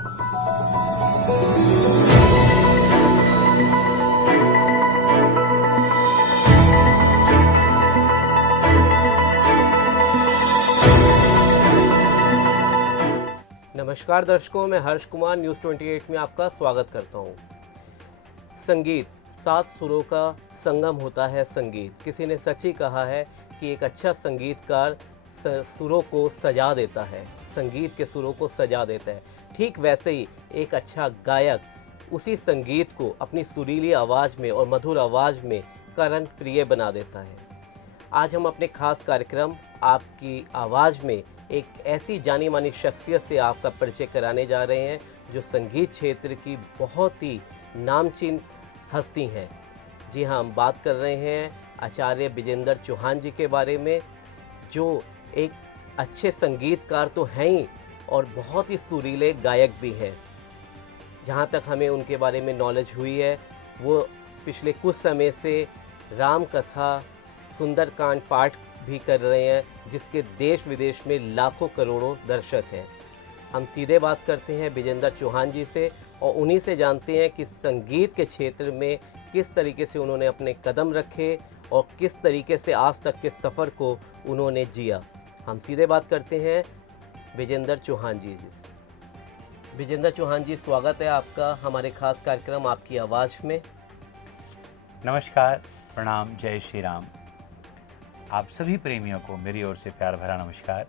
नमस्कार दर्शकों, मैं हर्ष कुमार न्यूज़ 28 में आपका स्वागत करता हूं। संगीत 7 सुरों का संगम होता है। संगीत, किसी ने सच ही कहा है कि एक अच्छा संगीतकार सुरों को सजा देता है, संगीत के सुरों को सजा देता है। ठीक वैसे ही एक अच्छा गायक उसी संगीत को अपनी सुरीली आवाज़ में और मधुर आवाज़ में कर्ण प्रिय बना देता है। आज हम अपने खास कार्यक्रम आपकी आवाज़ में एक ऐसी जानी मानी शख्सियत से आपका परिचय कराने जा रहे हैं जो संगीत क्षेत्र की बहुत ही नामचीन हस्ती हैं। जी हाँ, हम बात कर रहे हैं आचार्य विजेंद्र चौहान जी के बारे में, जो एक अच्छे संगीतकार तो हैं ही और बहुत ही सुरीले गायक भी हैं। जहाँ तक हमें उनके बारे में नॉलेज हुई है, वो पिछले कुछ समय से राम कथा सुंदरकांड पाठ भी कर रहे हैं, जिसके देश विदेश में लाखों करोड़ों दर्शक हैं। हम सीधे बात करते हैं विजेंद्र चौहान जी से और उन्हीं से जानते हैं कि संगीत के क्षेत्र में किस तरीके से उन्होंने अपने कदम रखे और किस तरीके से आज तक के सफ़र को उन्होंने जिया। हम सीधे बात करते हैं विजेंद्र चौहान जी से। विजेंद्र चौहान जी, स्वागत है आपका हमारे खास कार्यक्रम आपकी आवाज़ में। नमस्कार, प्रणाम, जय श्री राम। आप सभी प्रेमियों को मेरी ओर से प्यार भरा नमस्कार।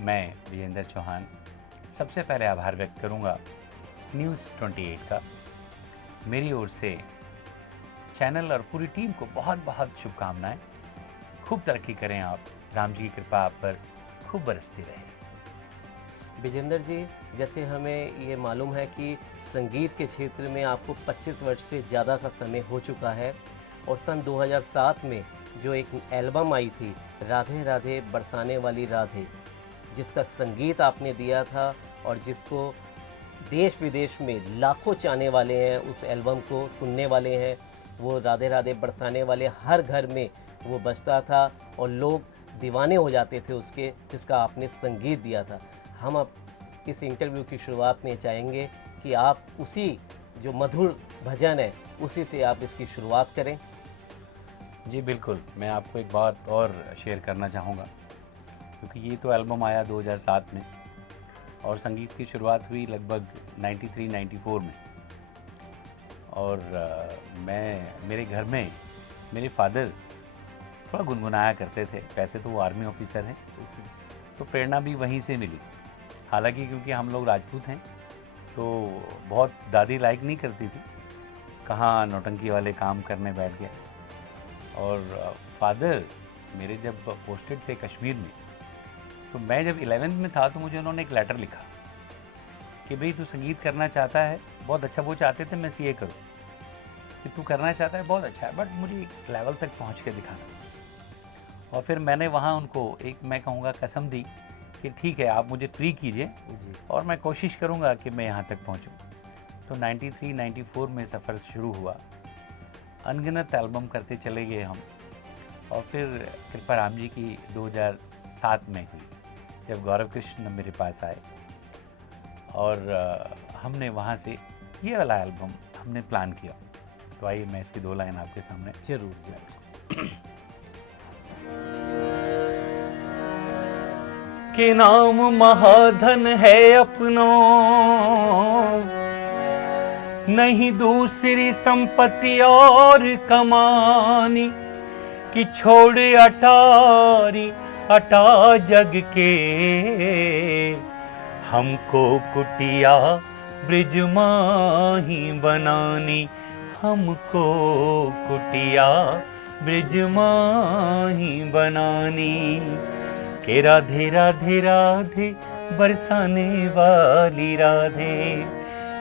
मैं विजेंद्र चौहान सबसे पहले आभार व्यक्त करूंगा न्यूज़ 28 का। मेरी ओर से चैनल और पूरी टीम को बहुत बहुत शुभकामनाएं। खूब तरक्की करें आप, राम जी की कृपा आप पर खूब बरसती रहे। विजेंद्र जी, जैसे हमें ये मालूम है कि संगीत के क्षेत्र में आपको 25 वर्ष से ज़्यादा का समय हो चुका है और सन 2007 में जो एक एल्बम आई थी राधे राधे बरसाने वाली राधे, जिसका संगीत आपने दिया था और जिसको देश विदेश में लाखों चाहने वाले हैं, उस एल्बम को सुनने वाले हैं। वो राधे राधे बरसाने वाले हर घर में वो बजता था और लोग दीवाने हो जाते थे उसके, जिसका आपने संगीत दिया था। हम अब इस इंटरव्यू की शुरुआत में चाहेंगे कि आप उसी जो मधुर भजन है उसी से आप इसकी शुरुआत करें। जी बिल्कुल, मैं आपको एक बात और शेयर करना चाहूँगा, क्योंकि ये तो एल्बम आया 2007 में और संगीत की शुरुआत हुई लगभग 93-94 में। और मेरे घर में मेरे फादर थोड़ा गुनगुनाया करते थे। वैसे तो वो आर्मी ऑफिसर हैं, तो प्रेरणा भी वहीं से मिली। हालांकि क्योंकि हम लोग राजपूत हैं तो बहुत दादी लाइक नहीं करती थी, कहाँ नौटंकी वाले काम करने बैठ गया। और फादर मेरे जब पोस्टेड थे कश्मीर में, तो मैं जब 11th में था तो मुझे उन्होंने एक लेटर लिखा कि भाई तू संगीत करना चाहता है, बहुत अच्छा। वो चाहते थे मैं सीए करूँ, कि तू करना चाहता है बहुत अच्छा है, बट मुझे एक लेवल तक पहुँच के दिखाना। और फिर मैंने वहाँ उनको एक, मैं कहूँगा, कसम दी कि ठीक है, आप मुझे फ्री कीजिए और मैं कोशिश करूँगा कि मैं यहाँ तक पहुँचूँ। तो 93-94 में सफ़र शुरू हुआ। अनगिनत एल्बम करते चले गए हम, और फिर कृपा राम जी की 2007 में हुई, जब गौरव कृष्ण मेरे पास आए और हमने वहाँ से ये वाला एल्बम हमने प्लान किया। तो आइए मैं इसकी 2 लाइन आपके सामने जरूर जरूर। कि नाम महाधन है अपनो, नहीं दूसरी संपत्ति और कमानी, कि छोड़ अटारी अटा जग के, हमको कुटिया ब्रिज माही बनानी, हमको कुटिया ब्रिज माही बनानी। के राधे राधे राधे बरसाने वाली राधे,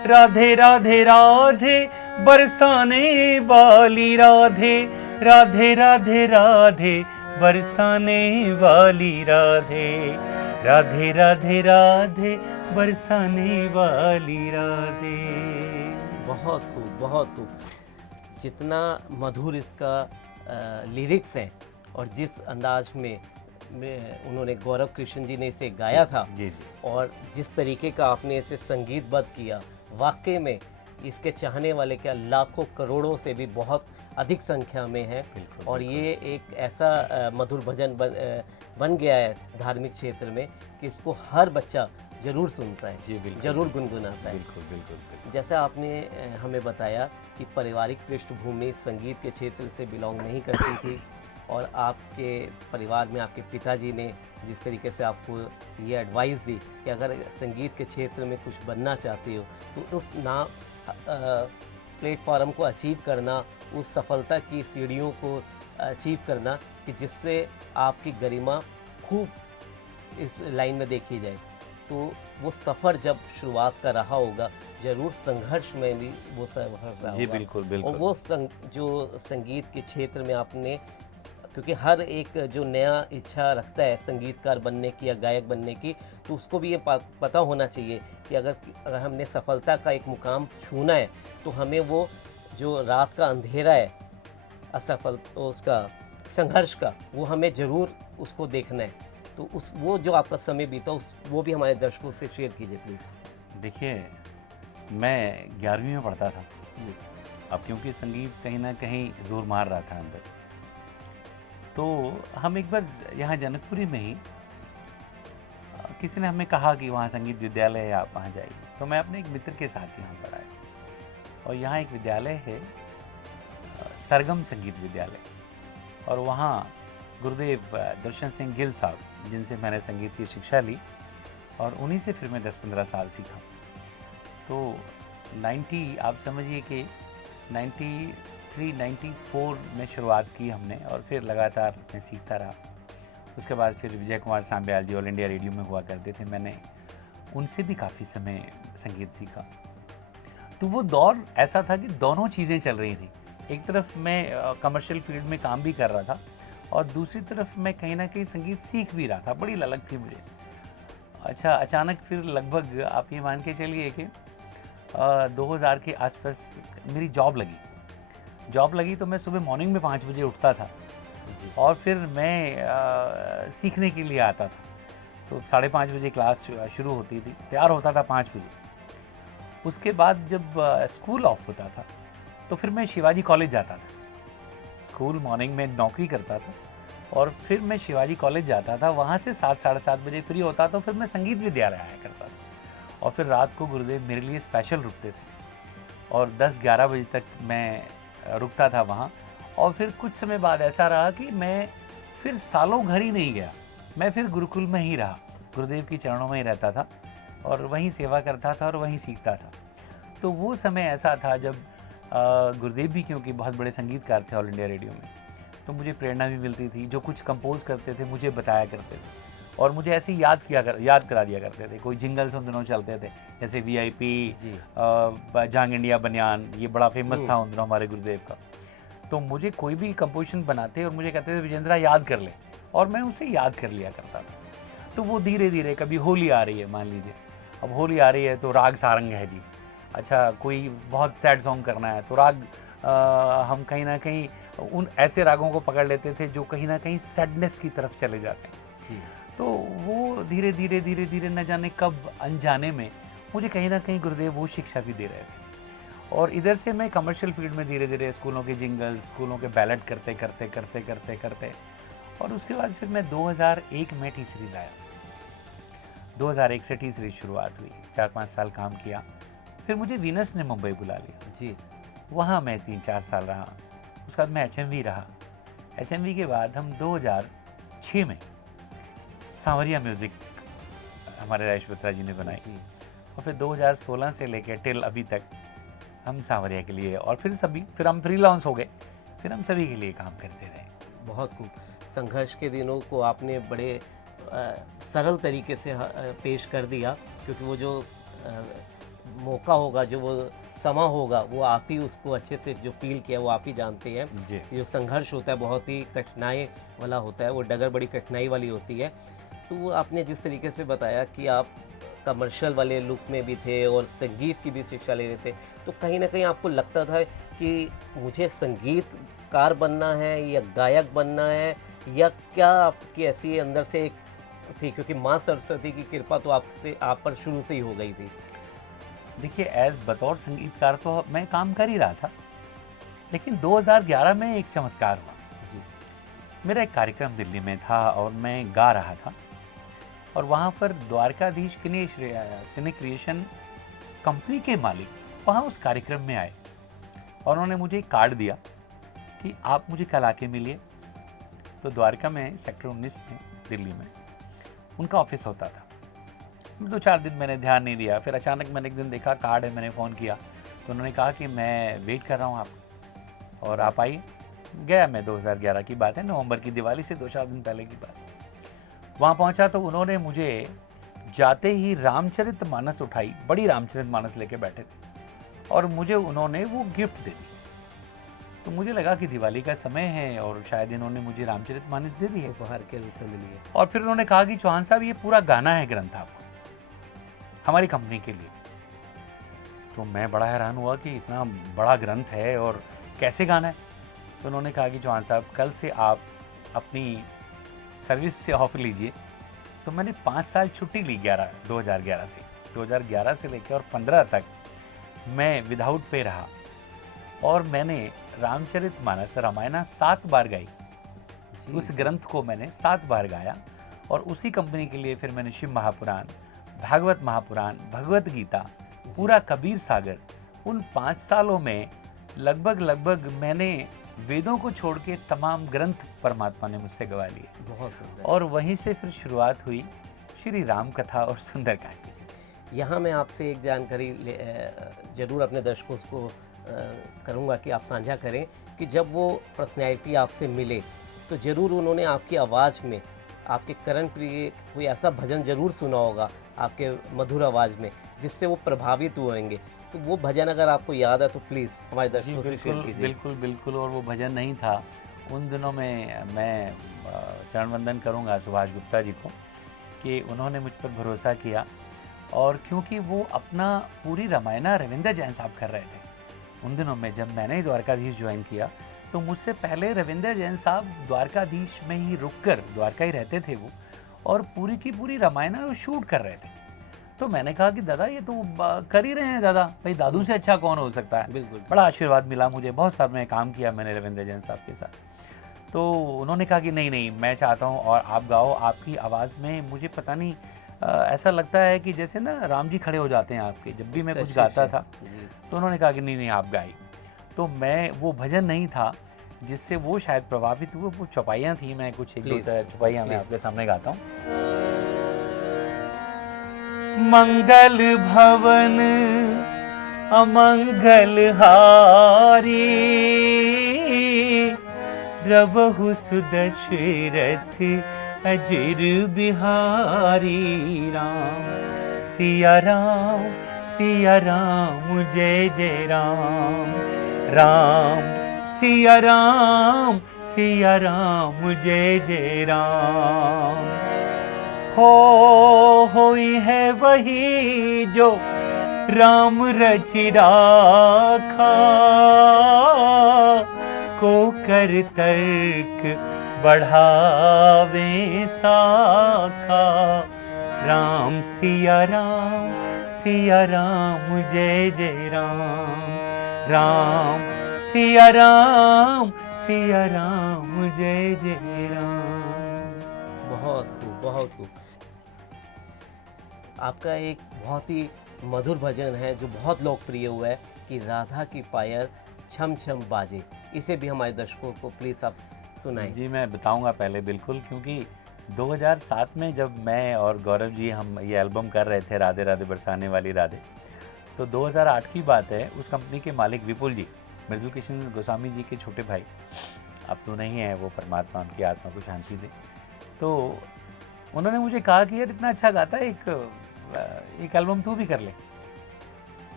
राधे राधे राधे बरसाने वाली राधे, राधे राधे राधे बरसाने वाली राधे, राधे राधे राधे बरसाने वाली राधे। बहुत खूब, बहुत खूब। जितना मधुर इसका लिरिक्स हैं और जिस अंदाज में में उन्होंने गौरव कृष्ण जी ने इसे गाया था, जी जी और जिस तरीके का आपने इसे संगीतबद्ध किया, वाकई में इसके चाहने वाले क्या लाखों करोड़ों से भी बहुत अधिक संख्या में है। बिल्कुल, और बिल्कुल। ये एक ऐसा मधुर भजन बन गया है धार्मिक क्षेत्र में कि इसको हर बच्चा ज़रूर सुनता है, जी बिल्कुल, ज़रूर गुनगुनाता है। बिल्कुल बिल्कुल बिल्कुल। जैसा आपने हमें बताया कि पारिवारिक पृष्ठभूमि संगीत के क्षेत्र से बिलोंग नहीं करती थी, और आपके परिवार में आपके पिताजी ने जिस तरीके से आपको ये एडवाइस दी कि अगर संगीत के क्षेत्र में कुछ बनना चाहते हो तो उस प्लेटफॉर्म को अचीव करना, उस सफलता की सीढ़ियों को अचीव करना कि जिससे आपकी गरिमा खूब इस लाइन में देखी जाए। तो वो सफ़र जब शुरुआत का रहा होगा, ज़रूर संघर्ष में भी वो सफ़र रहा जी होगा। बिल्कुल और बिल्कुल। वो जो संगीत के क्षेत्र में आपने, क्योंकि हर एक जो नया इच्छा रखता है संगीतकार बनने की या गायक बनने की, तो उसको भी ये पता होना चाहिए कि अगर हमने सफलता का एक मुकाम छूना है तो हमें वो जो रात का अंधेरा है असफल तो उसका संघर्ष का, वो हमें ज़रूर उसको देखना है। तो वो जो आपका समय बीता वो भी हमारे दर्शकों से शेयर कीजिए प्लीज़। देखिए, मैं 11वीं में पढ़ता था। जी अब क्योंकि संगीत कहीं ना कहीं जोर मार रहा था अंदर, तो हम एक बार यहाँ जनकपुरी में ही किसी ने हमें कहा कि वहाँ संगीत विद्यालय है, आप वहाँ जाइए। तो मैं अपने एक मित्र के साथ यहाँ पर आया, और यहाँ एक विद्यालय है सरगम संगीत विद्यालय, और वहाँ गुरुदेव दर्शन सिंह गिल साहब, जिनसे मैंने संगीत की शिक्षा ली, और उन्हीं से फिर मैं 10-15 साल सीखा। तो 90 आप समझिए कि 93-94 में शुरुआत की हमने, और फिर लगातार मैं सीखता रहा। उसके बाद फिर विजय कुमार सांब्याल जी ऑल इंडिया रेडियो में हुआ करते थे, मैंने उनसे भी काफ़ी समय संगीत सीखा। तो वो दौर ऐसा था कि दोनों चीज़ें चल रही थी। एक तरफ मैं कमर्शियल फील्ड में काम भी कर रहा था, और दूसरी तरफ मैं कहीं ना कहीं संगीत सीख भी रहा था। बड़ी ललक थी मुझे। अच्छा, अचानक फिर लगभग आप ये मान के चलिए कि 2000 के आसपास मेरी जॉब लगी। तो मैं सुबह मॉर्निंग में 5 बजे उठता था, और फिर मैं सीखने के लिए आता था। तो 5:30 बजे क्लास शुरू होती थी, तैयार होता था 5 बजे। उसके बाद जब स्कूल ऑफ होता था तो फिर मैं शिवाजी कॉलेज जाता था। स्कूल मॉर्निंग में नौकरी करता था, और फिर मैं शिवाजी कॉलेज जाता था। वहाँ से 7-7:30 बजे फ्री होता, तो फिर मैं संगीत विद्यालय आया करता था। और फिर रात को गुरुदेव मेरे लिए स्पेशल रुकते थे, और 10-11 बजे तक मैं रुकता था वहाँ। और फिर कुछ समय बाद ऐसा रहा कि मैं फिर सालों घर ही नहीं गया, मैं फिर गुरुकुल में ही रहा, गुरुदेव की चरणों में ही रहता था, और वहीं सेवा करता था और वहीं सीखता था। तो वो समय ऐसा था जब गुरुदेव भी क्योंकि बहुत बड़े संगीतकार थे ऑल इंडिया रेडियो में, तो मुझे प्रेरणा भी मिलती थी। जो कुछ कंपोज करते थे मुझे बताया करते थे, और मुझे ऐसे ही याद करा दिया करते थे। कोई जिंगल्स उन दिनों चलते थे, जैसे VIP, जांग इंडिया बनियान, ये बड़ा फेमस था उन दिनों हमारे गुरुदेव का। तो मुझे कोई भी कंपोजिशन बनाते और मुझे कहते थे विजेंद्रा याद कर ले, और मैं उसे याद कर लिया करता था। तो वो धीरे धीरे, कभी होली आ रही है, मान लीजिए अब होली आ रही है तो राग सारंग है जी। अच्छा, कोई बहुत सैड सॉन्ग करना है तो राग हम कहीं ना कहीं उन ऐसे रागों को पकड़ लेते थे जो कहीं ना कहीं सैडनेस की तरफ चले जाते हैं। तो वो धीरे धीरे न जाने कब अनजाने में मुझे कहीं ना कहीं गुरुदेव वो शिक्षा भी दे रहे थे। और इधर से मैं कमर्शियल फील्ड में धीरे धीरे स्कूलों के जिंगल्स, स्कूलों के बैलेट करते, और उसके बाद फिर मैं 2001 में टी सीरीज आया। 2001 से टी सीरीज शुरुआत हुई, 4-5 साल काम किया। फिर मुझे वीनस ने मुंबई बुला लिया जी, वहाँ मैं 3-4 साल रहा। उसके बाद मैं HMV रहा। HMV के बाद हम 2006 में सांवरिया म्यूज़िक हमारे राजेश बत्रा जी ने बनाई, और फिर 2016 से लेकर टिल अभी तक हम सांवरिया के लिए, और फिर हम फ्रीलांस हो गए, फिर हम सभी के लिए काम करते रहे। बहुत खूब। संघर्ष के दिनों को आपने बड़े सरल तरीके से पेश कर दिया, क्योंकि वो जो मौका होगा, जो वो समा होगा, वो आप ही उसको अच्छे से जो फील किया वो आप ही जानते हैं। जो संघर्ष होता है बहुत ही कठिनाई वाला होता है, वो डगर बड़ी कठिनाई वाली होती है। तो आपने जिस तरीके से बताया कि आप कमर्शियल वाले लुक में भी थे और संगीत की भी शिक्षा ले रहे थे, तो कहीं ना कहीं आपको लगता था कि मुझे संगीतकार बनना है या गायक बनना है या क्या आपकी ऐसी अंदर से एक थी, क्योंकि माँ सरस्वती की कृपा तो आप पर शुरू से ही हो गई थी? देखिए, एज बतौर संगीतकार तो मैं काम कर ही रहा था, लेकिन 2011 में एक चमत्कार हुआ। जी। मेरा एक कार्यक्रम दिल्ली में था और मैं गा रहा था, और वहाँ पर द्वारकाधीश सिने क्रिएशन कंपनी के मालिक वहाँ उस कार्यक्रम में आए और उन्होंने मुझे एक कार्ड दिया कि आप मुझे कल आके मिलिए। तो द्वारका में सेक्टर 19 में दिल्ली में उनका ऑफिस होता था। 2-4 दिन मैंने ध्यान नहीं दिया, फिर अचानक मैंने एक दिन देखा कार्ड है, मैंने फ़ोन किया तो उन्होंने कहा कि मैं वेट कर रहा हूँ आपको और आप आइए। गया मैं, 2011 की बात है, नवंबर की दिवाली से 2-4 दिन पहले की बात। वहाँ पहुँचा तो उन्होंने मुझे जाते ही रामचरितमानस उठाई, बड़ी रामचरितमानस लेके बैठे थे और मुझे उन्होंने वो गिफ्ट दे दी। तो मुझे लगा कि दिवाली का समय है और शायद इन्होंने मुझे रामचरितमानस दे दी है, उपहार के रूप में मिली है। और फिर उन्होंने कहा कि चौहान साहब ये पूरा गाना है ग्रंथ आपको, हमारी कंपनी के लिए। तो मैं बड़ा हैरान हुआ कि इतना बड़ा ग्रंथ है और कैसे गाना है। तो उन्होंने कहा कि चौहान साहब कल से आप अपनी सर्विस से ऑफ लीजिए। तो मैंने 5 साल छुट्टी ली 2011 से लेकर और 15 तक मैं विदाउट पे रहा और मैंने रामचरितमानस रामायण 7 बार गाई। उस ग्रंथ को मैंने 7 बार गाया और उसी कंपनी के लिए फिर मैंने शिव महापुराण, भागवत महापुराण, भगवत गीता, पूरा कबीर सागर, उन 5 सालों में लगभग मैंने वेदों को छोड़ के तमाम ग्रंथ परमात्मा ने मुझसे गवा लिए। बहुत सुंदर। और वहीं से फिर शुरुआत हुई श्री राम कथा और सुंदरकांड की। यहाँ मैं आपसे एक जानकारी जरूर अपने दर्शकों को करूँगा कि आप साझा करें कि जब वो पर्सनैलिटी आपसे मिले तो ज़रूर उन्होंने आपकी आवाज़ में, आपके करण प्रिय कोई ऐसा भजन ज़रूर सुना होगा आपके मधुर आवाज़ में जिससे वो प्रभावित हुएंगे। तो वो भजन अगर आपको याद है तो प्लीज़ हमारे दर्शकों से शेयर कीजिए। बिल्कुल। और वो भजन नहीं था उन दिनों में, मैं चरण वंदन करूँगा सुभाष गुप्ता जी को कि उन्होंने मुझ पर भरोसा किया। और क्योंकि वो अपना पूरी रामायण रविंद्र जैन साहब कर रहे थे उन दिनों में, जब मैंने द्वारकाधीश ज्वाइन किया तो मुझसे पहले रविंद्र जैन साहब द्वारकाधीश में ही रुककर, द्वारका ही रहते थे वो, और पूरी की पूरी रामायण शूट कर रहे थे। तो मैंने कहा कि दादा ये तो कर ही रहे हैं दादा, भाई दादू से अच्छा कौन हो सकता है। बिल्कुल। बड़ा आशीर्वाद मिला मुझे, बहुत सारा मैं काम किया मैंने रविंद्र जैन साहब के साथ। तो उन्होंने कहा कि नहीं मैं चाहता हूँ और आप गाओ, आपकी आवाज़ में मुझे पता नहीं ऐसा लगता है कि जैसे ना राम जी खड़े हो जाते हैं आपके, जब भी मैं कुछ गाता था। तो उन्होंने कहा कि नहीं आप गाई। तो मैं, वो भजन नहीं था जिससे वो शायद प्रभावित हुए, वो चौपाइयाँ थी, मैं कुछ एक 2 चौपाइयाँ मैं आपके सामने गाता हूँ। मंगल भवन अमंगल हारी, द्रवहु सुदशरथ अजिर बिहारी। राम सिया राम जय जय राम, राम सिया राम जय जय राम। होई है वही जो राम रचि राखा, को कर तर्क बढ़ावे साखा। राम सिया राम जय जय राम, राम सिया राम जय जय राम। बहुत खूब। आपका एक बहुत ही मधुर भजन है जो बहुत लोकप्रिय हुआ है कि राधा की पायल छम छम बाजे। इसे भी हमारे दर्शकों को प्लीज़ आप सुनाएं। जी मैं बताऊंगा पहले, बिल्कुल, क्योंकि 2007 में जब मैं और गौरव जी हम ये एल्बम कर रहे थे राधे राधे बरसाने वाली राधे, तो 2008 की बात है। उस कंपनी के मालिक विपुल जी, मृदुकिशन गोस्वामी जी के छोटे भाई, अब तो नहीं है वो, परमात्मा उनकी आत्मा को शांति दे। तो उन्होंने मुझे कहा कि यार इतना अच्छा गाता है, एक एल्बम तू भी कर ले।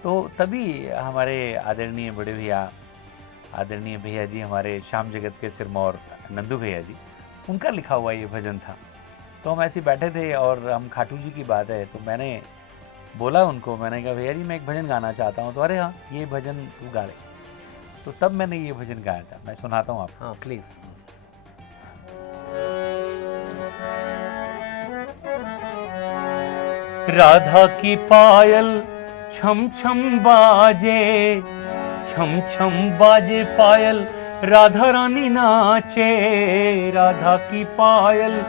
तो तभी हमारे आदरणीय बड़े भैया, आदरणीय भैया जी, हमारे श्याम जगत के सिरमौर नंदू भैया जी, उनका लिखा हुआ ये भजन था। तो हम ऐसे बैठे थे और हम खाटू जी की बात है, तो मैंने बोला उनको, मैंने कहा भैया जी मैं एक भजन गाना चाहता हूँ। तो अरे हाँ ये भजन तू गा ले। तो तब मैंने ये भजन गाया था, मैं सुनाता हूँ आपको। हाँ प्लीज़। राधा की पायल छम छम बाजे, छम छम बाजे पायल, राधा रानी नाचे। राधा की पायल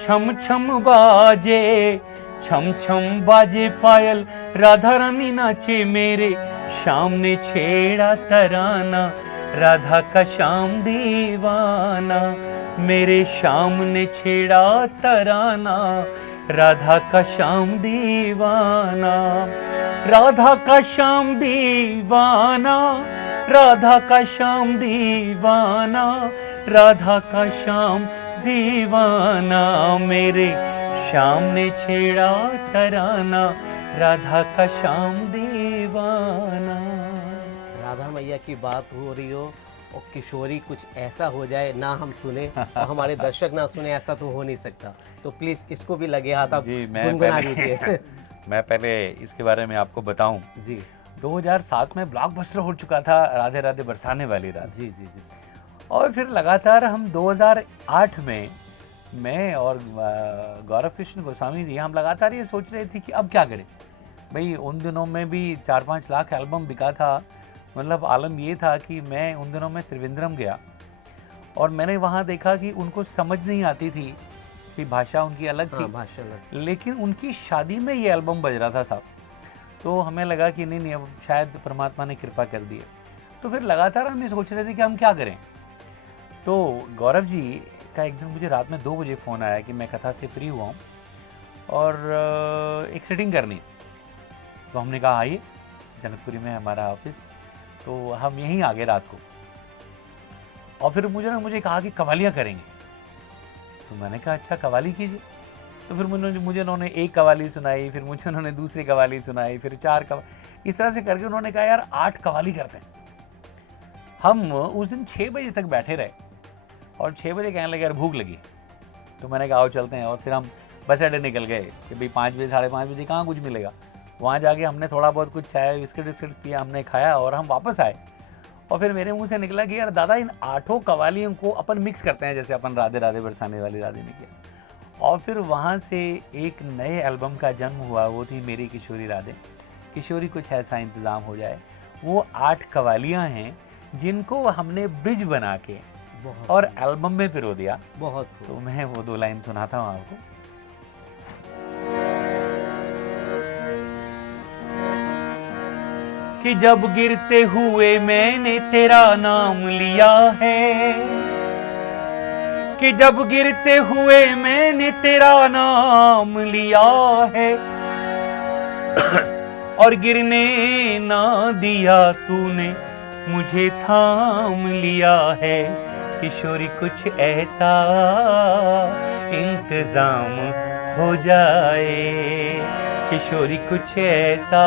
छम छम बाजे, छम छम बाजे पायल, राधा रानी नाचे। मेरे श्याम ने छेड़ा तराना, राधा का श्याम दीवाना। मेरे श्याम ने छेड़ा तराना, राधा का श्याम दीवाना। राधा का श्याम दीवाना, राधा का श्याम दीवाना, राधा का श्याम दीवाना। मेरे श्याम ने छेड़ा तराना, राधा का श्याम दीवाना। राधा मैया की बात हो रही हो और किशोरी कुछ ऐसा हो जाए ना हम सुने और हमारे दर्शक ना सुने, ऐसा तो हो नहीं सकता। तो प्लीज इसको भी लगे हाथ आप जी, गुनगुना दीजिए। मैं पहले इसके बारे में आपको बताऊं जी 2007 में ब्लॉकबस्टर हो चुका था राधे राधे बरसाने वाली रात। जी जी जी और फिर लगातार हम 2008 में मैं और गौरव कृष्ण गोस्वामी जी हम लगातार ये सोच रहे थे कि अब क्या करें भाई। उन दिनों में भी 4-5 लाख एल्बम बिका था। मतलब आलम ये था कि मैं उन दिनों में त्रिवेंद्रम गया और मैंने वहाँ देखा कि उनको समझ नहीं आती थी कि भाषा उनकी अलग थी। भाषा अलग। लेकिन उनकी शादी में ये एल्बम बज रहा था साहब। तो हमें लगा कि नहीं अब शायद परमात्मा ने कृपा कर दी है। तो फिर लगातार हम ये सोच रहे थे कि हम क्या करें। तो गौरव जी का एक दिन मुझे रात में 2 बजे फ़ोन आया कि मैं कथा से फ्री हुआ हूँ और एक सेटिंग करनी। तो हमने कहा आइए, जनकपुरी में हमारा ऑफिस, तो हम यहीं आ गए रात को। और फिर मुझे कहा कि कवालियाँ करेंगे। तो मैंने कहा अच्छा कवाली कीजिए। तो फिर मुझे उन्होंने एक कवाली सुनाई, फिर मुझे उन्होंने दूसरी कवाली सुनाई, फिर 4 कवाली, इस तरह से करके उन्होंने कहा यार 8 कवाली करते हैं। हम उस दिन 6 बजे तक बैठे रहे और 6 बजे कहने लगे यार भूख लगी। तो मैंने कहा आओ चलते हैं। और फिर हम बस अड्डे निकल गए कि भाई 5 बजे 5:30 बजे कहाँ कुछ मिलेगा। वहाँ जाके हमने थोड़ा बहुत कुछ चाय बिस्किट पिया, हमने खाया और हम वापस आए। और फिर मेरे मुंह से निकला कि यार दादा इन 8 कवालियों को अपन मिक्स करते हैं जैसे अपन राधे राधे बरसाने वाली राधे ने किया। और फिर वहाँ से एक नए एल्बम का जन्म हुआ, वो थी मेरी किशोरी राधे। किशोरी कुछ ऐसा इंतज़ाम हो जाए। वो 8 कवालियाँ हैं जिनको हमने ब्रिज बना के और एल्बम में पिरो दिया। बहुत तो मैं वो 2 लाइन सुनाता हूँ आपको। कि जब गिरते हुए मैंने तेरा नाम लिया है, कि जब गिरते हुए मैंने तेरा नाम लिया है और गिरने ना दिया तूने मुझे थाम लिया है। किशोरी कुछ ऐसा इंतजाम हो जाए, किशोरी कुछ ऐसा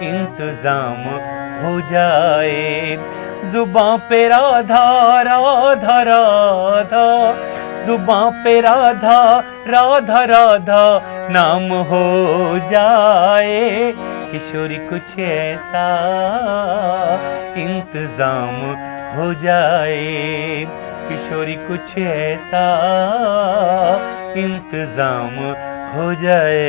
इंतजाम हो जाए। जुबां पे राधा राधा राधा, जुबां पे राधा राधा राधा नाम हो जाए। किशोरी कुछ ऐसा इंतजाम हो जाए, किशोरी कुछ ऐसा इंतजाम हो जाए।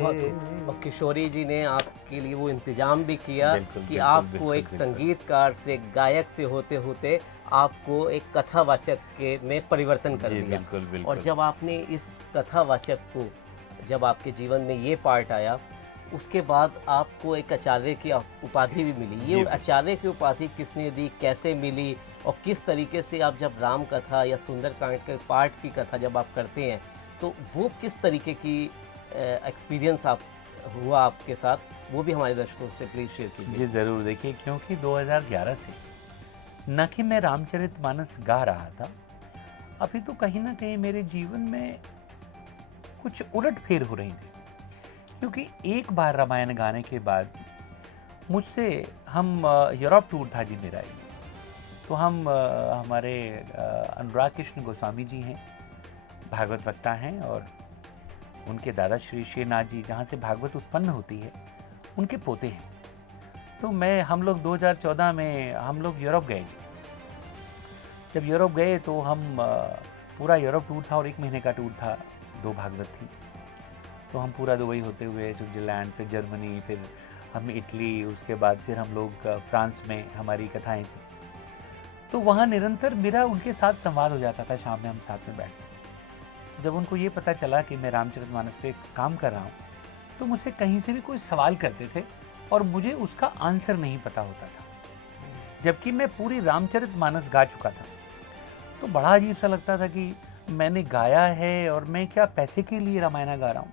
और किशोरी जी ने आपके लिए वो इंतजाम भी किया बिल्कुल, कि बिल्कुल, आपको बिल्कुल, एक बिल्कुल। संगीतकार से गायक से होते होते आपको एक कथावाचक के में परिवर्तन कर जी, दिया। बिल्कुल, बिल्कुल। और जब आपने इस कथावाचक को, जब आपके जीवन में ये पार्ट आया, उसके बाद आपको एक आचार्य की उपाधि भी मिली। ये जी। आचार्य की उपाधि किसने दी, कैसे मिली और किस तरीके से आप जब राम कथा या सुंदरकांड के पाठ की कथा जब आप करते हैं तो वो किस तरीके की एक्सपीरियंस आप हुआ आपके साथ, वो भी हमारे दर्शकों से प्लीज़ शेयर कीजिए। जी ज़रूर। देखिए क्योंकि 2011 से न कि मैं रामचरितमानस गा रहा था, अभी तो कहीं ना कहीं मेरे जीवन में कुछ उलटफेर हो रही थी। क्योंकि एक बार रामायण गाने के बाद मुझसे हम यूरोप टूर था जी मेरा ये, तो हम हमारे अनुराग कृष्ण गोस्वामी जी हैं, भागवत वक्ता हैं, और उनके दादा श्री श्रीनाथ जी जहाँ से भागवत उत्पन्न होती है उनके पोते हैं। तो हम लोग 2014 में हम लोग यूरोप गए। जब यूरोप गए तो हम पूरा यूरोप टूर था और 1 महीने का टूर था। 2 भागवत थी। तो हम पूरा दुबई होते हुए स्विट्ज़रलैंड, फिर जर्मनी, फिर हम इटली, उसके बाद फिर हम लोग फ्रांस में हमारी कथाएँ थी। तो वहाँ निरंतर मेरा उनके साथ संवाद हो जाता था, शाम में हम साथ में बैठते। जब उनको ये पता चला कि मैं रामचरितमानस पे काम कर रहा हूँ, तो मुझसे कहीं से भी कोई सवाल करते थे और मुझे उसका आंसर नहीं पता होता था, जबकि मैं पूरी रामचरितमानस गा चुका था। तो बड़ा अजीब सा लगता था कि मैंने गाया है और मैं क्या पैसे के लिए रामायण गा रहा हूँ।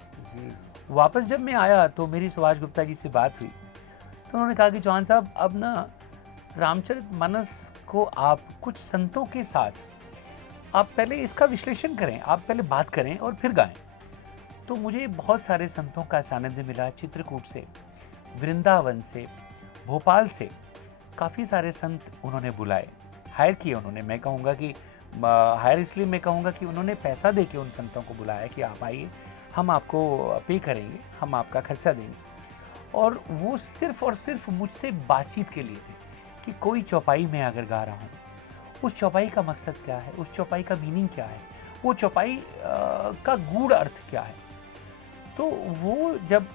वापस जब मैं आया तो मेरी सुभाष गुप्ता जी से बात हुई, तो उन्होंने कहा कि चौहान साहब, अब ना रामचरितमानस को आप कुछ संतों के साथ आप पहले इसका विश्लेषण करें, आप पहले बात करें और फिर गाएं। तो मुझे बहुत सारे संतों का सानिध्य मिला, चित्रकूट से, वृंदावन से, भोपाल से काफ़ी सारे संत उन्होंने बुलाए, हायर किए उन्होंने। मैं कहूँगा कि हायर इसलिए मैं कहूँगा कि उन्होंने पैसा दे के उन संतों को बुलाया कि आप आइए, हम आपको पे करेंगे, हम आपका खर्चा देंगे। और वो सिर्फ और सिर्फ मुझसे बातचीत के लिए थे कि कोई चौपाई में अगर गा रहा हूँ, उस चौपाई का मकसद क्या है, उस चौपाई का मीनिंग क्या है, वो चौपाई का गूढ़ अर्थ क्या है। तो वो जब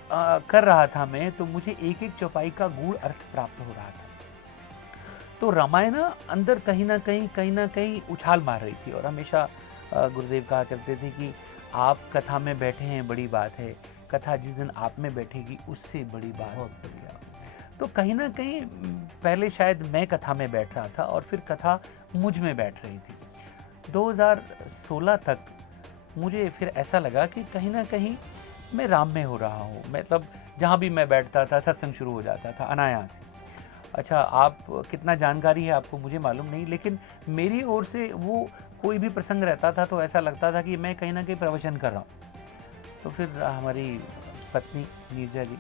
कर रहा था मैं, तो मुझे एक एक चौपाई का गूढ़ अर्थ प्राप्त हो रहा था। तो रामायण अंदर कहीं ना कहीं उछाल मार रही थी। और हमेशा गुरुदेव कहा करते थे कि आप कथा में बैठे हैं, बड़ी बात है, कथा जिस दिन आप में बैठेगी उससे बड़ी बात। बहुत बढ़िया। तो कहीं ना कहीं पहले शायद मैं कथा में बैठ रहा था और फिर कथा मुझ में बैठ रही थी। 2016 तक मुझे फिर ऐसा लगा कि कहीं ना कहीं मैं राम में हो रहा हूँ। मतलब जहाँ भी मैं बैठता था सत्संग शुरू हो जाता था अनायास। अच्छा, आप कितना जानकारी है आपको मुझे मालूम नहीं, लेकिन मेरी ओर से वो कोई भी प्रसंग रहता था तो ऐसा लगता था कि मैं कहीं ना कहीं प्रवचन कर रहा हूँ। तो फिर हमारी पत्नी नीरजा जी,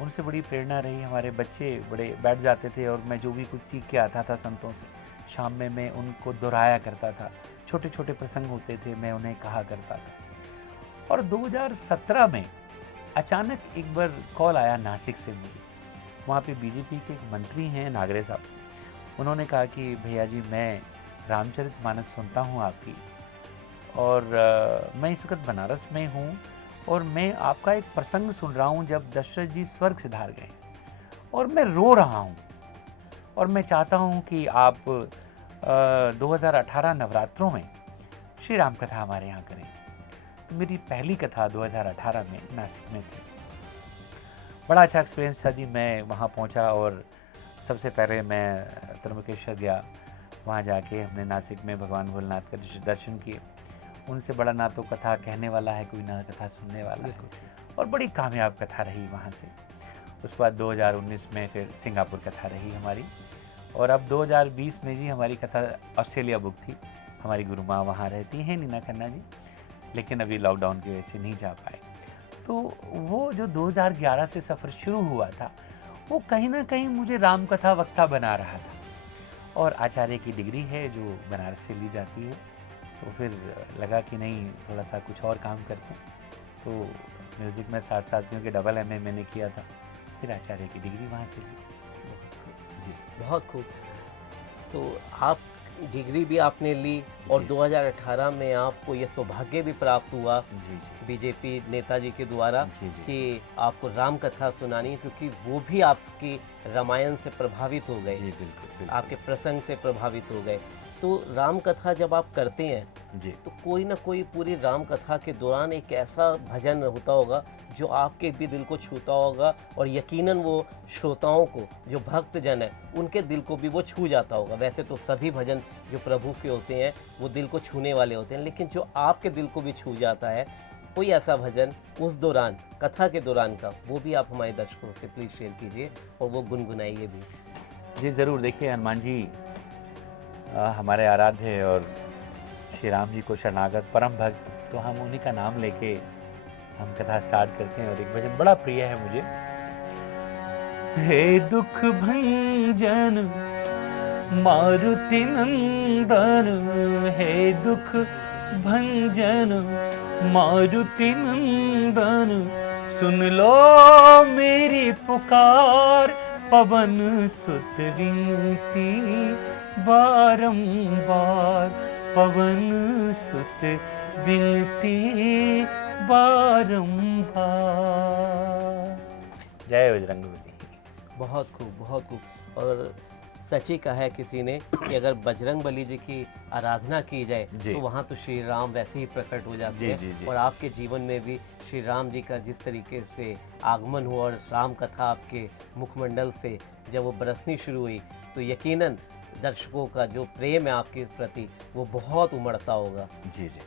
उनसे बड़ी प्रेरणा रही। हमारे बच्चे बड़े बैठ जाते थे और मैं जो भी कुछ सीख के आता था संतों से, शाम में मैं उनको दोहराया करता था। छोटे छोटे प्रसंग होते थे, मैं उन्हें कहा करता था। और 2017 में अचानक एक बार कॉल आया नासिक से मुझे। वहाँ पे बीजेपी के एक मंत्री हैं नागरे साहब। उन्होंने कहा कि भैया जी, मैं रामचरितमानस सुनता हूँ आपकी, और मैं इस वक्त बनारस में हूँ और मैं आपका एक प्रसंग सुन रहा हूँ जब दशरथ जी स्वर्ग सिधार गए, और मैं रो रहा हूँ और मैं चाहता हूँ कि आप 2018 नवरात्रों में श्री राम कथा हमारे यहाँ करें। तो मेरी पहली कथा 2018 में नासिक में थी। बड़ा अच्छा एक्सपीरियंस था जी। मैं वहाँ पहुँचा और सबसे पहले मैं त्र्यंबकेश्वर गया। वहाँ जाके हमने नासिक में भगवान भोलेनाथ का दर्शन किए। उनसे बड़ा ना तो कथा कहने वाला है कोई, ना कथा सुनने वाला है, और बड़ी कामयाब कथा रही वहाँ से। उसके बाद 2019 में फिर सिंगापुर कथा रही हमारी, और अब 2020 में जी हमारी कथा ऑस्ट्रेलिया बुक थी। हमारी गुरु माँ वहाँ रहती हैं, नीना खन्ना जी, लेकिन अभी लॉकडाउन की वजह से नहीं जा पाए। तो वो जो 2011 से सफ़र शुरू हुआ था, वो कहीं ना कहीं मुझे राम कथा वक्ता बना रहा था। और आचार्य की डिग्री है जो बनारस से ली जाती है, तो फिर लगा कि नहीं, थोड़ा सा कुछ और काम करते हैं। तो म्यूज़िक में साथ साथियों के डबल MA मैंने किया था, फिर आचार्य की डिग्री वहाँ से ली जी। बहुत खूब। तो आप डिग्री भी आपने ली और 2018 में आपको ये सौभाग्य भी प्राप्त हुआ बीजेपी नेताजी के द्वारा कि आपको राम कथा सुनानी है, क्योंकि वो भी आपकी रामायण से प्रभावित हो गए। बिल्कुल। आपके प्रसंग से प्रभावित हो गए। तो राम कथा जब आप करते हैं जी, तो कोई ना कोई पूरी राम कथा के दौरान एक ऐसा भजन होता होगा जो आपके भी दिल को छूता होगा, और यकीनन वो श्रोताओं को, जो भक्तजन है, उनके दिल को भी वो छू जाता होगा। वैसे तो सभी भजन जो प्रभु के होते हैं वो दिल को छूने वाले होते हैं, लेकिन जो आपके दिल को भी छू जाता है, कोई ऐसा भजन उस दौरान, कथा के दौरान का, वो भी आप हमारे दर्शकों से प्लीज़ शेयर कीजिए और वो गुनगुनाइए भी। जी ज़रूर। देखिए, हनुमान जी हमारे आराध्य है और श्री राम जी को शरणागत परम भक्त, तो हम उन्हीं का नाम लेके हम कथा स्टार्ट करते हैं। और एक भजन बड़ा प्रिय है मुझे। हे दुख भंजन मारुति नंदन, हे दुख भंजन मारुति नंदन, सुन लो मेरी पुकार, पवन सुत विनती बारंबार, पवन सुत विनती बारंबार। जय बजरंगबली। बहुत खूब, बहुत खूब। और सच ही कहा है किसी ने कि अगर बजरंग बली जी की आराधना की जाए जी। तो वहाँ तो श्री राम वैसे ही प्रकट हो जाते जी, हैं। जी, जी। और आपके जीवन में भी श्री राम जी का जिस तरीके से आगमन हुआ और राम कथा आपके मुखमंडल से जब वो बरसनी शुरू हुई तो यकीनन दर्शकों का जो प्रेम है आपके प्रति वो बहुत उमड़ता होगा। जी जी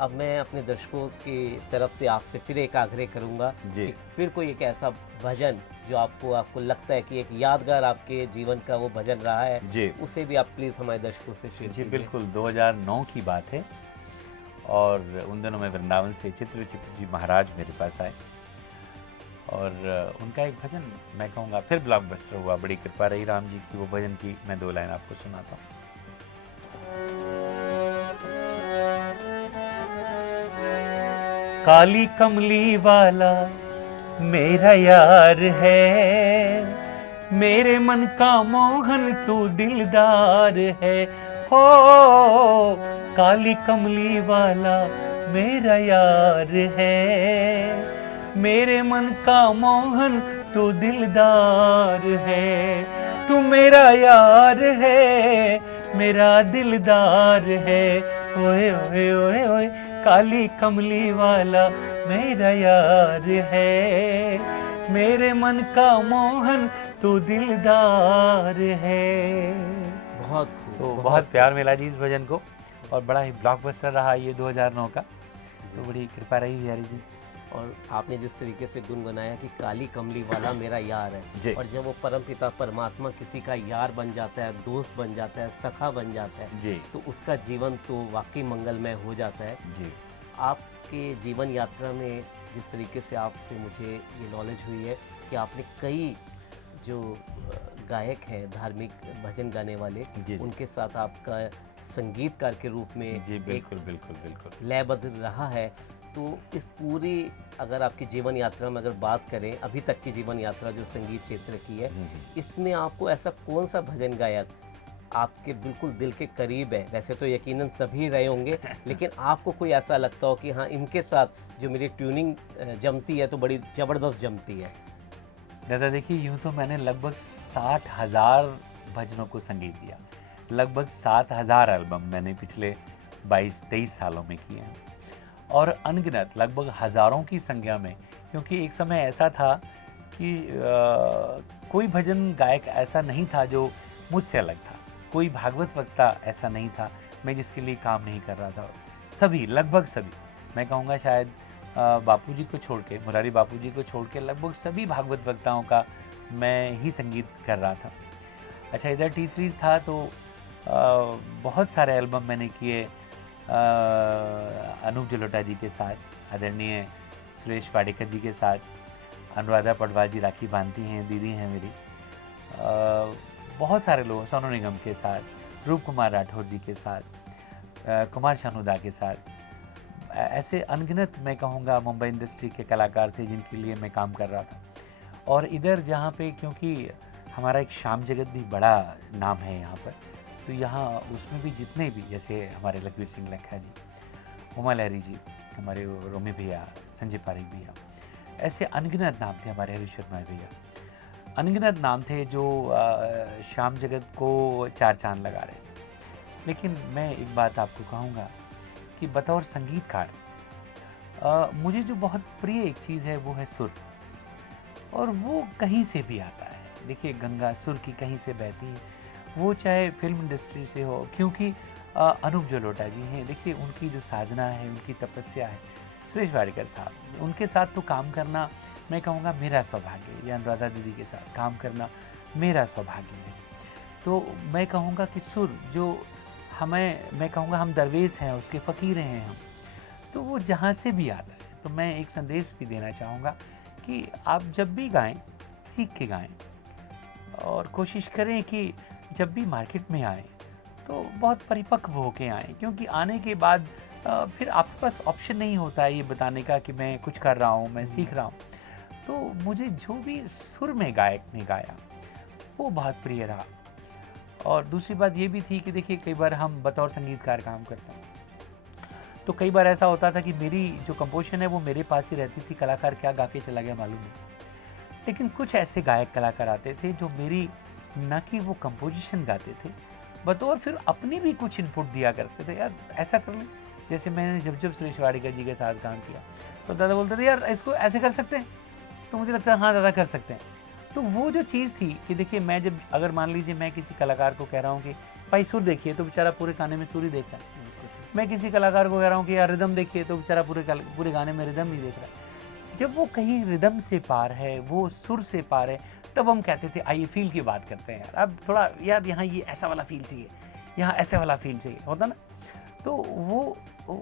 अब मैं अपने दर्शकों की तरफ से आपसे फिर एक आग्रह करूंगा जी। कि फिर कोई एक ऐसा भजन जो आपको लगता है कि एक यादगार आपके जीवन का वो भजन रहा है, जी उसे भी आप प्लीज़ हमारे दर्शकों से शेयर जी कीजिए। बिल्कुल। 2009 की बात है और उन दिनों में वृंदावन से चित्र जी महाराज मेरे पास आए और उनका एक भजन मैं कहूँगा फिर ब्लॉकबस्टर हुआ। बड़ी कृपा रही राम जी की। वो भजन की मैं 2 लाइन आपको सुनाता हूँ। काली कमली वाला मेरा यार है, मेरे मन का मोहन तू दिलदार है। हो काली कमली वाला मेरा यार है, मेरे मन का मोहन तू दिलदार है। तू मेरा यार है, मेरा दिलदार है। ओए ओए ओए ओए काली कमली वाला मेरा यार है, मेरे मन का मोहन तू दिलदार है। बहुत खूब, तो बहुत प्यार मिला जी इस भजन को और बड़ा ही ब्लॉकबस्टर रहा ये 2009 का। तो बड़ी कृपा रही बिहारी जी। और आपने जिस तरीके से गुनगुनाया कि काली कमली वाला मेरा यार जी। है, और जब वो परमपिता परमात्मा किसी का यार बन जाता है, दोस्त बन जाता है, सखा बन जाता है जी तो उसका जीवन तो वाकई मंगलमय हो जाता है। जी आपके जीवन यात्रा में जिस तरीके से आपसे मुझे ये नॉलेज हुई है कि आपने कई जो गायक हैं धार्मिक भजन गाने वाले जी। उनके साथ आपका संगीतकार के रूप में जी एक बिल्कुल बिल्कुल बिल्कुल। लयबद्ध रहा है। तो इस पूरी अगर आपकी जीवन यात्रा में अगर बात करें अभी तक की जीवन यात्रा जो संगीत क्षेत्र की है, इसमें आपको ऐसा कौन सा भजन गायक आपके बिल्कुल दिल के करीब है? वैसे तो यकीनन सभी रहे होंगे लेकिन आपको कोई ऐसा लगता हो कि हाँ इनके साथ जो मेरी ट्यूनिंग जमती है तो बड़ी ज़बरदस्त जमती है? दादा देखिए यूँ तो मैंने लगभग 60,000 भजनों को संगीत दिया। लगभग 7,000 एल्बम मैंने पिछले 22-23 सालों में किए हैं और अनगिनत लगभग हज़ारों की संख्या में, क्योंकि एक समय ऐसा था कि कोई भजन गायक ऐसा नहीं था जो मुझसे अलग था, कोई भागवत वक्ता ऐसा नहीं था मैं जिसके लिए काम नहीं कर रहा था। सभी, लगभग सभी, मैं कहूँगा शायद बापूजी को छोड़ के, मुरारी बापूजी को छोड़ के लगभग सभी भागवत वक्ताओं का मैं ही संगीत कर रहा था। अच्छा इधर टी सीरीज़ था तो बहुत सारे एल्बम मैंने किए अनूप जलोटा जी के साथ, आदरणीय सुरेश वाडेकर जी के साथ, अनुराधा पडवाल जी राखी बांधती हैं, दीदी हैं मेरी, बहुत सारे लोग, सोनू निगम के साथ, रूप कुमार राठौर जी के साथ, कुमार शानुदा के साथ, ऐसे अनगिनत मैं कहूँगा मुंबई इंडस्ट्री के कलाकार थे जिनके लिए मैं काम कर रहा था। और इधर जहाँ पे क्योंकि हमारा एक श्याम जगत भी बड़ा नाम है यहाँ पर, तो यहाँ उसमें भी जितने भी जैसे हमारे लखवीर सिंह लखा जी, उमा लहरी जी, हमारे रोमी भैया, संजय पारिक भैया, ऐसे अनगिनत नाम थे, हमारे हरीश शर्मा भैया, अनगिनत नाम थे जो श्याम जगत को चार चांद लगा रहे थे। लेकिन मैं एक बात आपको कहूँगा कि बतौर संगीतकार मुझे जो बहुत प्रिय एक चीज़ है वो है सुर, और वो कहीं से भी आता है। देखिए गंगा सुर की कहीं से बहती है, वो चाहे फिल्म इंडस्ट्री से हो, क्योंकि अनूप जलोटा जी हैं, देखिए उनकी जो साधना है, उनकी तपस्या है, सुरेश वाडेकर साहब, उनके साथ तो काम करना मैं कहूँगा मेरा सौभाग्य, या अनुराधा दीदी के साथ काम करना मेरा सौभाग्य है। तो मैं कहूँगा कि सुर जो हमें, मैं कहूँगा हम दरवेश हैं, उसके फ़कीर हैं हम, तो वो जहाँ से भी आता है। तो मैं एक संदेश भी देना चाहूँगा कि आप जब भी गाएं सीख के गाएं, और कोशिश करें कि जब भी मार्केट में आएँ तो बहुत परिपक्व होके आएँ, क्योंकि आने के बाद फिर आपके पास ऑप्शन नहीं होता है ये बताने का कि मैं कुछ कर रहा हूँ, मैं सीख रहा हूँ। तो मुझे जो भी सुर में गायक ने गाया वो बहुत प्रिय रहा। और दूसरी बात ये भी थी कि देखिए कई बार हम बतौर संगीतकार काम करते हैं, तो कई बार ऐसा होता था कि मेरी जो कंपोजिशन है वो मेरे पास ही रहती थी, कलाकार क्या गा के चला गया मालूम नहीं। लेकिन कुछ ऐसे गायक कलाकार आते थे जो मेरी न कि वो कंपोजिशन गाते थे, बतौर फिर अपनी भी कुछ इनपुट दिया करते थे, यार ऐसा कर लें। जैसे मैंने जब सुरेश वाडकर जी के साथ काम किया तो दादा बोलते थे यार इसको ऐसे कर सकते हैं, तो मुझे लगता है हाँ दादा कर सकते हैं। तो वो जो चीज़ थी कि देखिए मैं जब अगर मान लीजिए मैं किसी कलाकार को कह रहा हूँ कि भाई सुर देखिए, तो बेचारा पूरे गाने में सुर ही देख रहा है। मैं किसी कलाकार को कह रहा हूँ कि यार रिदम देखिए, तो बेचारा पूरे गाने में रिदम ही देख रहा है। जब वो कहीं रिदम से पार है, वो सुर से पार है, तब हम कहते थे आइए फील की बात करते हैं यार, अब थोड़ा यार यहाँ ये ऐसा वाला फील चाहिए, यहाँ ऐसे वाला फील चाहिए, होता ना। तो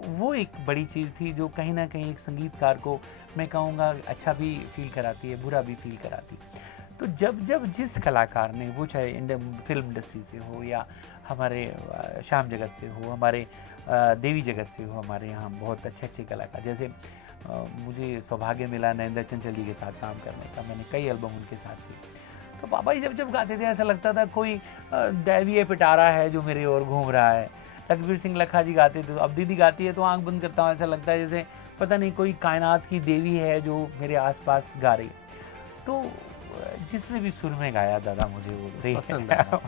वो एक बड़ी चीज़ थी जो कहीं ना कहीं एक संगीतकार को मैं कहूँगा अच्छा भी फील कराती है, बुरा भी फील कराती है। तो जब जिस कलाकार ने, वो चाहे इंडियन फिल्म इंडस्ट्री से हो या हमारे श्याम जगत से हो, हमारे देवी जगत से हो, हमारे यहाँ बहुत अच्छे अच्छे कलाकार, जैसे मुझे सौभाग्य मिला नरेंद्र चंचल जी के साथ काम करने का, मैंने कई एल्बम उनके साथ की। तो बाबा जी जब गाते थे ऐसा लगता था कोई दैवीय पिटारा है जो मेरी ओर घूम रहा है। लखबीर सिंह लखा जी गाते थे, अब दीदी गाती है तो आंख बंद करता हूँ, ऐसा लगता है जैसे पता नहीं कोई कायनात की देवी है जो मेरे आसपास गा रही। तो जिसने भी सुर में गाया दादा मुझे वो पसंद आया।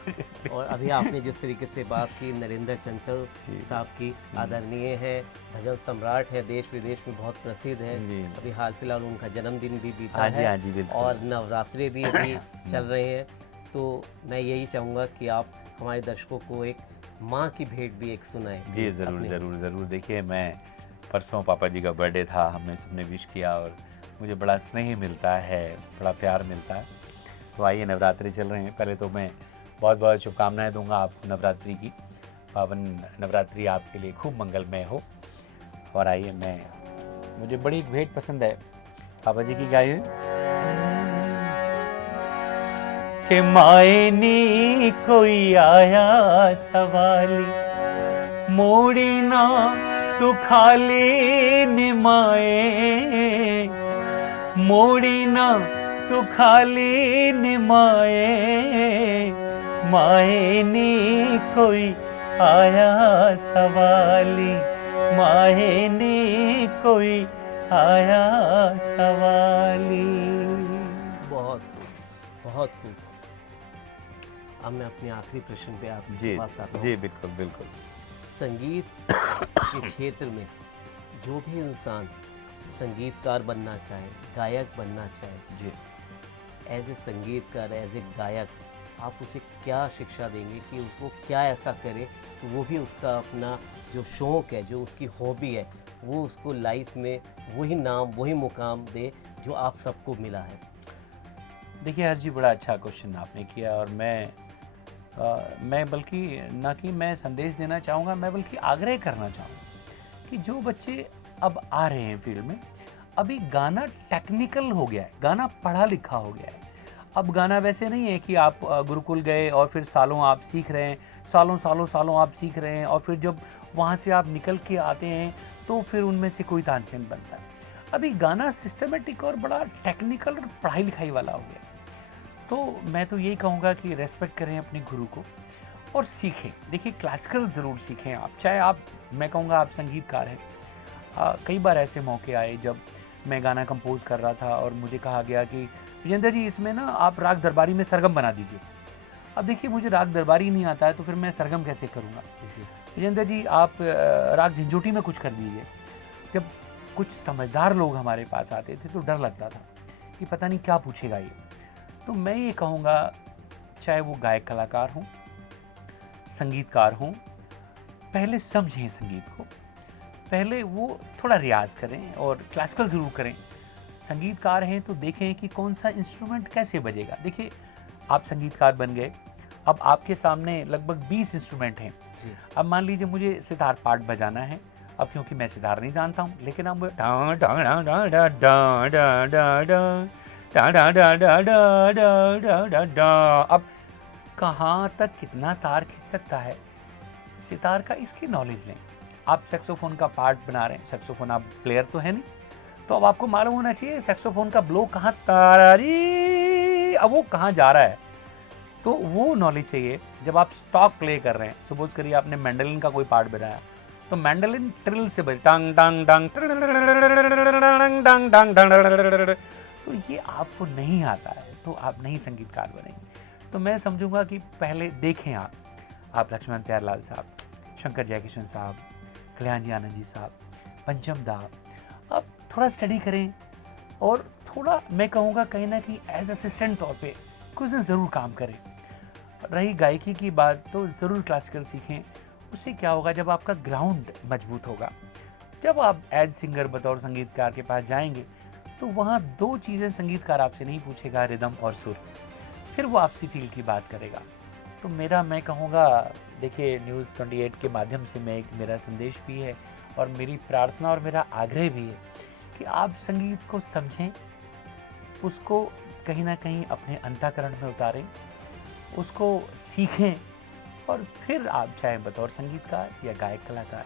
और अभी आपने जिस तरीके से बात की नरेंद्र चंचल साहब की, आदरणीय है, भजन सम्राट है, देश विदेश में बहुत प्रसिद्ध है। अभी हाल फिलहाल उनका जन्मदिन भी बीता है और नवरात्रि भी अभी चल रहे हैं। तो मैं यही चाहूँगा कि आप हमारे दर्शकों को एक माँ की भेंट भी एक सुनाएं। जी ज़रूर ज़रूर ज़रूर। देखिए मैं परसों पापा जी का बर्थडे था, हमने सबने विश किया और मुझे बड़ा स्नेह मिलता है, बड़ा प्यार मिलता है। तो आइए नवरात्रि चल रहे हैं, पहले तो मैं बहुत बहुत शुभकामनाएं दूंगा आपको नवरात्रि की। पावन नवरात्रि आपके लिए खूब मंगलमय हो। और आइए मुझे बड़ी भेंट पसंद है पापा जी की गाई हुई कि माए नी कोई आया सवाली, मोड़ी ना तू खाली निमाए, मोड़ी ना तू खाली निमाए, माए नी कोई आया सवाली, माए नी कोई आया सवाली। बहुत बहुत खूब। अब मैं अपने आखिरी प्रश्न पे आपके पास आता हूँ। जी बिल्कुल बिल्कुल। संगीत के क्षेत्र में जो भी इंसान संगीतकार बनना चाहे, गायक बनना चाहे, जी, एज ए संगीतकार, एज ए गायक, आप उसे क्या शिक्षा देंगे कि उसको क्या ऐसा करे कि वो भी उसका अपना जो शौक़ है, जो उसकी हॉबी है, वो उसको लाइफ में वही नाम, वही मुकाम दे जो आप सबको मिला है? देखिए हर जी बड़ा अच्छा क्वेश्चन आपने किया और मैं बल्कि ना कि मैं संदेश देना चाहूँगा, मैं बल्कि आग्रह करना चाहूँगा कि जो बच्चे अब आ रहे हैं फील्ड में, अभी गाना टेक्निकल हो गया है, गाना पढ़ा लिखा हो गया है। अब गाना वैसे नहीं है कि आप गुरुकुल गए और फिर सालों आप सीख रहे हैं, सालों आप सीख रहे हैं और फिर जब वहाँ से आप निकल के आते हैं तो फिर उनमें से कोई तानसेन बनता है। अभी गाना सिस्टमेटिक और बड़ा टेक्निकल और पढ़ाई लिखाई वाला हो गया। तो मैं तो यही कहूँगा कि रेस्पेक्ट करें अपने गुरु को और सीखें। देखिए क्लासिकल ज़रूर सीखें आप, चाहे आप, मैं कहूँगा आप संगीतकार हैं। कई बार ऐसे मौके आए जब मैं गाना कंपोज कर रहा था और मुझे कहा गया कि विजेंद्र जी इसमें ना आप राग दरबारी में सरगम बना दीजिए। अब देखिए मुझे राग दरबारी नहीं आता है तो फिर मैं सरगम कैसे करूँगा। विजेंद्र जी आप राग झंझोटी में कुछ कर दीजिए। जब कुछ समझदार लोग हमारे पास आते थे तो डर लगता था कि पता नहीं क्या पूछेगा ये। तो मैं ये कहूँगा चाहे वो गायक कलाकार हों, संगीतकार हों, पहले समझें संगीत को, पहले वो थोड़ा रियाज़ करें और क्लासिकल ज़रूर करें। संगीतकार हैं तो देखें कि कौन सा इंस्ट्रूमेंट कैसे बजेगा। देखिए आप संगीतकार बन गए, अब आपके सामने लगभग 20 इंस्ट्रूमेंट हैं। अब मान लीजिए मुझे सितार पार्ट बजाना है, अब क्योंकि मैं सितार नहीं जानता हूँ, लेकिन अब अब कहाँ तक कितना तार खींच सकता है सितार का, इसकी नॉलेज लें। आप सैक्सोफोन का पार्ट बना रहे हैं, सैक्सोफोन आप प्लेयर तो है नहीं, तो अब आपको मालूम होना चाहिए सैक्सोफोन का ब्लो कहाँ तारी, अब वो कहाँ जा रहा है, तो वो नॉलेज चाहिए। जब आप स्टॉक प्ले कर रहे हैं, सपोज करिए आपने मैंडोलिन का कोई पार्ट बनाया, तो मैंडोलिन ट्रिल से बजे टांग टांग टांग टांग टांग टांग टांग, तो ये आपको नहीं आता है तो आप नहीं संगीतकार बनेंगे। तो मैं समझूंगा कि पहले देखें आप लक्ष्मण प्यारेलाल साहब, शंकर जयकिशन साहब, कल्याण जी आनंद जी साहब, पंचम दा, आप थोड़ा स्टडी करें और थोड़ा मैं कहूँगा कहीं ना कहीं एज असिस्टेंट तौर पे कुछ दिन ज़रूर काम करें। रही गायकी की बात तो ज़रूर क्लासिकल सीखें, उससे क्या होगा जब आपका ग्राउंड मजबूत होगा, जब आप एज सिंगर बतौर संगीतकार के पास जाएंगे तो वहाँ दो चीज़ें संगीतकार आपसे नहीं पूछेगा, रिदम और सुर, फिर वो आपसी फील की बात करेगा। तो मैं कहूँगा देखिए न्यूज़ 28 के माध्यम से मेरा संदेश भी है और मेरी प्रार्थना और मेरा आग्रह भी है कि आप संगीत को समझें, उसको कहीं ना कहीं अपने अंतःकरण में उतारें, उसको सीखें और फिर आप चाहे बतौर संगीतकार या गायक कलाकार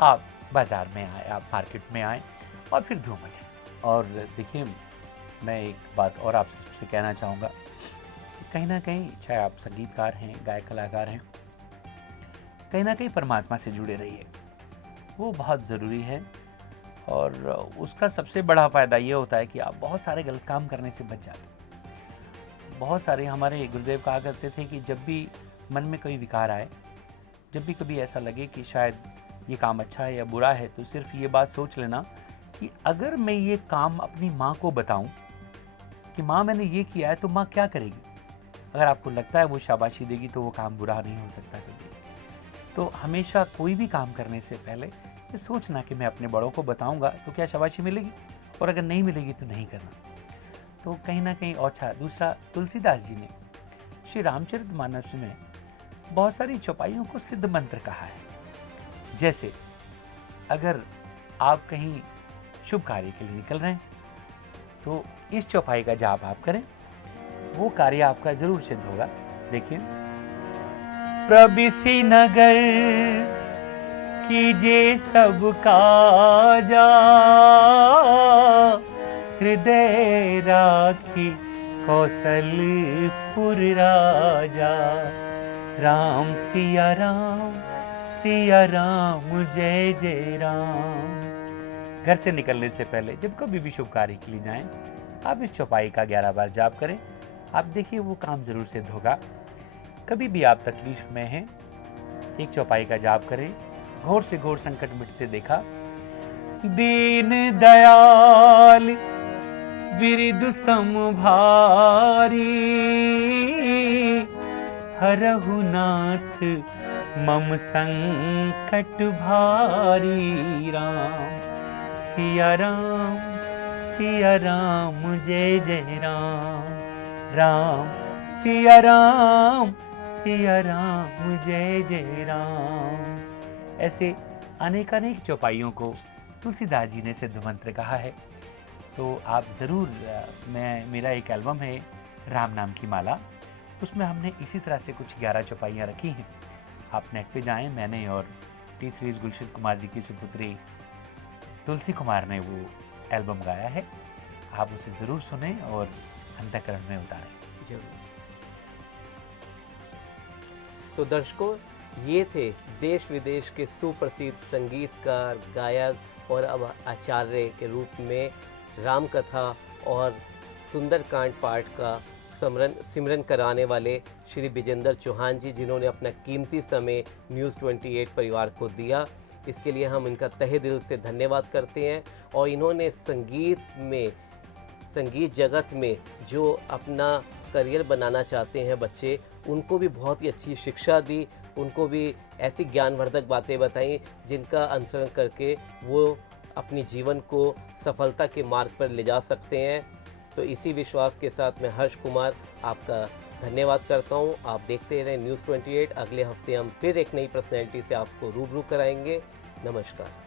आप बाज़ार में आए, आप मार्केट में आए और फिर धूम मचाएं। और देखिए मैं एक बात और आपसे कहना चाहूँगा कि कहीं ना कहीं चाहे आप संगीतकार हैं, गायक कलाकार हैं, कहीं ना कहीं परमात्मा से जुड़े रहिए, वो बहुत ज़रूरी है। और उसका सबसे बड़ा फ़ायदा ये होता है कि आप बहुत सारे गलत काम करने से बच जाते हैं। बहुत सारे हमारे गुरुदेव कहा करते थे कि जब भी मन में कोई विकार आए, जब भी कभी ऐसा लगे कि शायद ये काम अच्छा है या बुरा है, तो सिर्फ ये बात सोच लेना कि अगर मैं ये काम अपनी माँ को बताऊं कि माँ मैंने ये किया है तो माँ क्या करेगी, अगर आपको लगता है वो शाबाशी देगी तो वो काम बुरा नहीं हो सकता कभी। तो हमेशा कोई भी काम करने से पहले ये सोचना कि मैं अपने बड़ों को बताऊंगा तो क्या शाबाशी मिलेगी, और अगर नहीं मिलेगी तो नहीं करना। तो कहीं ना कहीं अच्छा दूसरा, तुलसीदास जी ने श्री रामचरितमानस में बहुत सारी चौपाइयों को सिद्ध मंत्र कहा है। जैसे अगर आप कहीं शुभ कार्य के लिए निकल रहे हैं तो इस चौपाई का जाप आप करें, वो कार्य आपका जरूर सिद्ध होगा। देखिए, प्रबिसी नगर कीजिए सब काजा, हृदय राखी कौशलपुर राजा, राम सिया राम जय जय राम। घर से निकलने से पहले जब कभी भी शुभ कार्य के लिए जाएं, आप इस चौपाई का 11 बार जाप करें, आप देखिए वो काम जरूर सिद्ध होगा। कभी भी आप तकलीफ में हैं, एक चौपाई का जाप करें, घोर से घोर संकट मिटते देखा, दीन दयाल बिरदु समभारी, हरहु नाथ मम संकट भारी, राम सिया राम जय जय राम, राम सिया राम जय जय राम। ऐसे अनेकानेक चौपाइयों को तुलसीदास जी ने सिद्ध मंत्र कहा है। तो आप ज़रूर, मेरा एक एल्बम है राम नाम की माला, उसमें हमने इसी तरह से कुछ 11 चौपाइयाँ रखी हैं। आप नेट पे जाएं, मैंने और टी सीरीज गुलशन कुमार जी की सुपुत्री तुलसी कुमार ने वो एल्बम गाया है, आप उसे ज़रूर सुनें और अंतःकरण में उतारें जरूर। तो दर्शकों, ये थे देश विदेश के सुप्रसिद्ध संगीतकार, गायक और अब आचार्य के रूप में राम कथा और सुंदरकांड पाठ का सिमरन कराने वाले श्री विजेंद्र चौहान जी, जिन्होंने अपना कीमती समय न्यूज़ 28 परिवार को दिया। इसके लिए हम इनका तहे दिल से धन्यवाद करते हैं। और इन्होंने संगीत जगत में जो अपना करियर बनाना चाहते हैं बच्चे, उनको भी बहुत ही अच्छी शिक्षा दी, उनको भी ऐसी ज्ञानवर्धक बातें बताई जिनका अनुसरण करके वो अपनी जीवन को सफलता के मार्ग पर ले जा सकते हैं। तो इसी विश्वास के साथ मैं हर्ष कुमार आपका धन्यवाद करता हूं। आप देखते रहें न्यूज़ 28। अगले हफ्ते हम फिर एक नई पर्सनैलिटी से आपको रूबरू कराएंगे। नमस्कार।